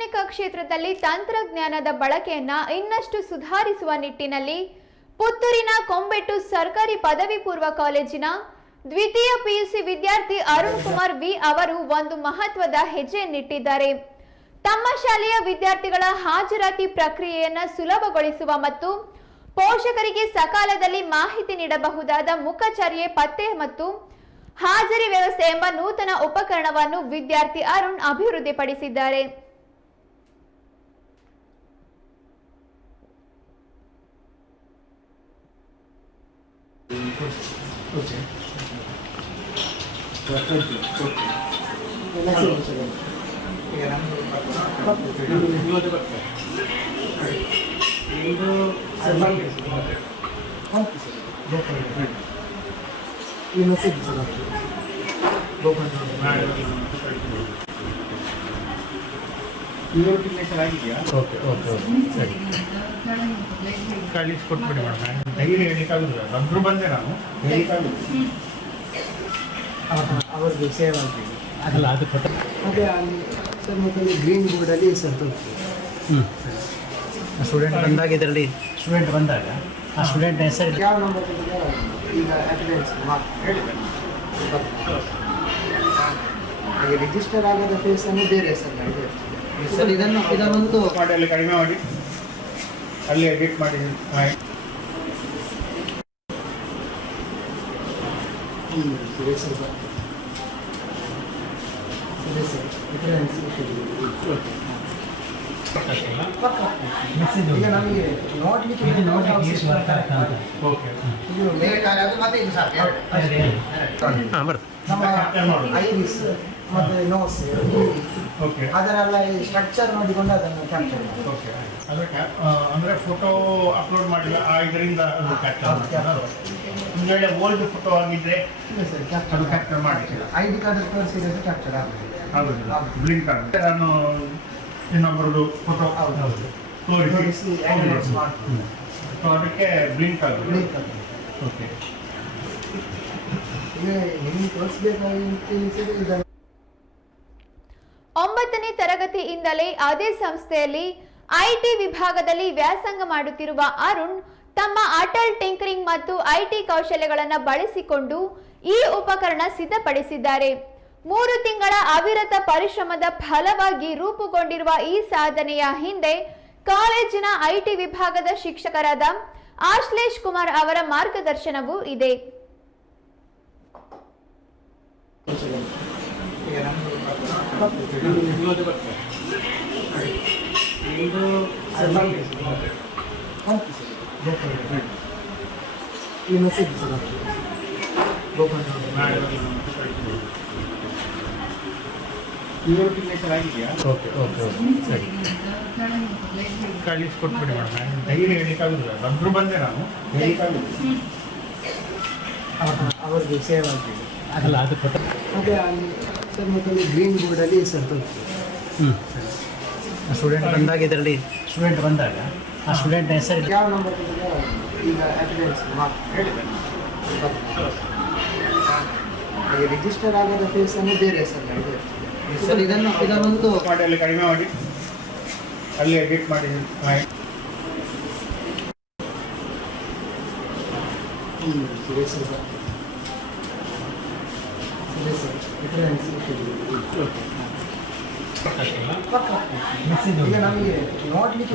ಶೈಕ್ಷಣಿಕ ಕ್ಷೇತ್ರದಲ್ಲಿ ತಂತ್ರಜ್ಞಾನದ ಬಳಕೆಯನ್ನ ಇನ್ನಷ್ಟು ಸುಧಾರಿಸುವ ನಿಟ್ಟಿನಲ್ಲಿ ಪುತ್ತೂರಿನ ಕೊಂಬೆಟ್ಟು ಸರ್ಕಾರಿ ಪದವಿ ಪೂರ್ವ ಕಾಲೇಜಿನ ದ್ವಿತೀಯ ಪಿಯುಸಿ ವಿದ್ಯಾರ್ಥಿ ಅರುಣ್ ಕುಮಾರ್ ವಿ ಅವರು ಒಂದು ಮಹತ್ವದ ಹೆಜ್ಜೆಯನ್ನಿಟ್ಟಿದ್ದಾರೆ. ತಮ್ಮ ಶಾಲೆಯ ವಿದ್ಯಾರ್ಥಿಗಳ ಹಾಜರಾತಿ ಪ್ರಕ್ರಿಯೆಯನ್ನು ಸುಲಭಗೊಳಿಸುವ ಮತ್ತು ಪೋಷಕರಿಗೆ ಸಕಾಲದಲ್ಲಿ ಮಾಹಿತಿ ನೀಡಬಹುದಾದ ಮುಖಚರ್ಯೆ ಪತ್ತೆ ಮತ್ತು ಹಾಜರಿ ವ್ಯವಸ್ಥೆ ಎಂಬ ನೂತನ ಉಪಕರಣವನ್ನು ವಿದ್ಯಾರ್ಥಿ ಅರುಣ್ ಅಭಿವೃದ್ಧಿಪಡಿಸಿದ್ದಾರೆ. ಕಳಿಸ್ಕೊಟ್ಬಿಡಿ ಮೇಡಮ್. ಡೈಲಿ ಹೇಳಿಕ್ಕಾಗುದಿಲ್ಲ, ಬಂದ್ರು ಬಂದೆ ನಾನು ಅವ್ರಿಗೆ ಸೇವ್ ಆಗ್ತೀವಿ ಅಲ್ಲ ಅದು ಅದೇ ಅಲ್ಲಿ ಸರ್. ಮತ್ತು ಗ್ರೀನ್ ಬೋರ್ಡಲ್ಲಿ ಸರ್ ತೋರಿಸ್ತೀವಿ. ಸ್ಟೂಡೆಂಟ್ ಬಂದಾಗ ಇದರಲ್ಲಿ ಸ್ಟೂಡೆಂಟ್ ಬಂದಾಗ ಆ ಸ್ಟೂಡೆಂಟ್ ಹೆಸರು ಯಾವ ನಂಬರ್ ಈಗ ಅಟೆಂಡೆನ್ಸ್ ಹಾಗೆ ರಿಜಿಸ್ಟರ್ ಆಗದ ಫೇಸನ್ನು ಬೇರೆ ಹೆಸರು ಸರ್. ಇದನ್ನೊಂದು ಮಾಡಿ ಅಲ್ಲಿ ಕಡಿಮೆ ಮಾಡಿ ಅಲ್ಲಿ ಎಡಿಟ್ ಮಾಡಿ ಈಗ ನಮಗೆ ನೋಡ್ಲಿಕ್ಕೆ ಐರಿಸ್ ಮತ್ತೆ ನೋಸ್ ಅದನ್ನೆಲ್ಲ ಸ್ಟ್ರಕ್ಚರ್ ನೋಡಿಕೊಂಡು ಅದನ್ನು ಕ್ಯಾಪ್ಚರ್ ಓಕೆ. ಅಂದರೆ ಫೋಟೋ ಅಪ್ಲೋಡ್ ಮಾಡಿಲ್ಲ ಇದರಿಂದ ಅದು ಕ್ಯಾಪ್ಚರ್ ಒಂದು ವೇಳೆ ಓಲ್ಡ್ ಫೋಟೋ ಆಗಿದ್ರೆ ಅದು ಕ್ಯಾಪ್ಚರ್ ಮಾಡಿಲ್ಲ. ID ಕಾರ್ಡ್ ತೋರಿಸಿದ್ರೆ ಕ್ಯಾಪ್ಚರ್ ಆಗೋದಿಲ್ಲ, ಬ್ಲಿಂಕ್ ಆಗುತ್ತೆ. ನಾನು ಇನ್ನೊಬ್ಬರದು ಫೋಟೋ ತೋರಿಸಿ ಸೊ ಅದಕ್ಕೆ ಬ್ಲಿಂಕ್ ಆಗುತ್ತೆ. ಓಕೆ. ತೋರಿಸಬೇಕಾಗಿ 9ನೇ ತರಗತಿಯಿಂದಲೇ ಅದೇ ಸಂಸ್ಥೆಯಲ್ಲಿ ಐಟಿ ವಿಭಾಗದಲ್ಲಿ ವ್ಯಾಸಂಗ ಮಾಡುತ್ತಿರುವ ಅರುಣ್ ತಮ್ಮ ಅಟಲ್ ಟಿಂಕರಿಂಗ್ ಮತ್ತು ಐಟಿ ಕೌಶಲ್ಯಗಳನ್ನು ಬಳಸಿಕೊಂಡು ಈ ಉಪಕರಣ ಸಿದ್ಧಪಡಿಸಿದ್ದಾರೆ. 3 ತಿಂಗಳ ಅವಿರತ ಪರಿಶ್ರಮದ ಫಲವಾಗಿ ರೂಪುಗೊಂಡಿರುವ ಈ ಸಾಧನೆಯ ಹಿಂದೆ ಕಾಲೇಜಿನ ಐಟಿ ವಿಭಾಗದ ಶಿಕ್ಷಕರಾದ ಆಶ್ಲೇಷ್ ಕುಮಾರ್ ಅವರ ಮಾರ್ಗದರ್ಶನವೂ ಇದೆ. ಓಕೆ ಓಕೆ ಸರಿ. ಕಳಿಸ್ಕೊಟ್ಬಿಡಿ ಮೇಡಮ್. ಡೈಲಿ ಹೇಳಿಕ್ಕಾಗುದಿಲ್ಲ, ಬಂದ್ರು ಬಂದೆ ನಾನು ಅವ್ರಿಗೆ ಸೇವ್ ಆಗ್ತೀವಿ ಅಲ್ಲ ಅದು ಅದೇ ಅಲ್ಲಿ ಸರ್. ಮತ್ತು ಗ್ರೀನ್ ಬೋರ್ಡಲ್ಲಿ ಸರ್ ತೋರಿಸ್ತೀವಿ. ಸ್ಟೂಡೆಂಟ್ ಬಂದಾಗ ಇದರಲ್ಲಿ ಸ್ಟೂಡೆಂಟ್ ಬಂದಾಗ ಆ ಸ್ಟೂಡೆಂಟ್ ಹೆಸರು ಯಾವ ನಂಬರ್ ಈಗ ಅಟೆಂಡೆನ್ಸ್ ಹಾಗೆ ರಿಜಿಸ್ಟರ್ ಆಗದ ಫೇಸನ್ನು ಬೇರೆ ಹೆಸರು ಸರ್. ಇದನ್ನೊಂದು ಮಾಡಿ ಅಲ್ಲಿ ಕಡಿಮೆ ಮಾಡಿ ಅಲ್ಲಿ ಎಡಿಟ್ ಮಾಡಿ ಈಗ ನಮಗೆ ನೋಡ್ಲಿಕ್ಕೆ